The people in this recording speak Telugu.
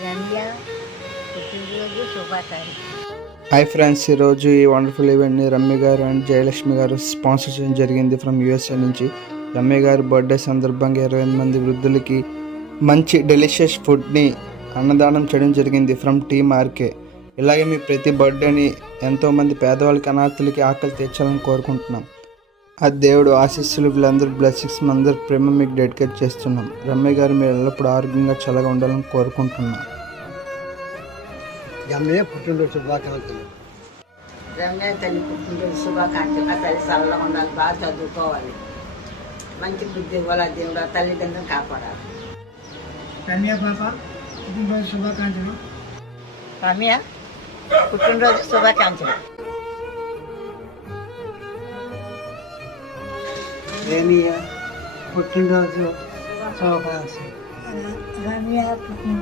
రమ్య పుట్టినరోజు శుభాకాంక్షలు. హాయ్ ఫ్రెండ్స్, ఈరోజు ఈ వండర్ఫుల్ ఈవెంట్ని రమ్య గారు అండ్ జయలక్ష్మి గారు స్పాన్సర్ చేయడం జరిగింది ఫ్రమ్ యూఎస్ఏ నుంచి. రమ్య గారి బర్త్డే సందర్భంగా 28 మంది వృద్ధులకి మంచి డెలిషియస్ ఫుడ్ని అన్నదానం చేయడం జరిగింది ఫ్రమ్ టీమ్ ఆర్కే. ఇలాగే మీ ప్రతి బర్త్డేని ఎంతోమంది పేదవాళ్ళకి, అనాథలకి ఆకలి తీర్చాలని కోరుకుంటున్నాం. ఆ దేవుడు ఆశీస్సులు, వీళ్ళందరూ బ్లెస్సింగ్స్, అందరూ ప్రేమ మీకు డెడికేట్ చేస్తున్నాం. రమ్య గారు మీరు ఎల్లప్పుడూ ఆరోగ్యంగా చల్లగా ఉండాలని కోరుకుంటున్నాం. రమ్య పుట్టినరోజు శుభాకాంక్షలు. రమ్య తల్లి పుట్టినరోజు శుభాకాంక్షలు. ఆ తల్లి చల్లగా ఉండాలి, బాగా చదువుకోవాలి, మంచి బుద్ధి ఇవ్వాలి. దేవుడు ఆ తల్లిదండ్రులను కాపాడాలి. రమ్య పాప పుట్టినరోజు శుభాకాంక్షలు. రమ్య పుట్టినరోజు శుభాకాంక్షలు. రమ్య పుట్టినరోజు శుభాకాంక్షలు. రమ్య పుట్టిన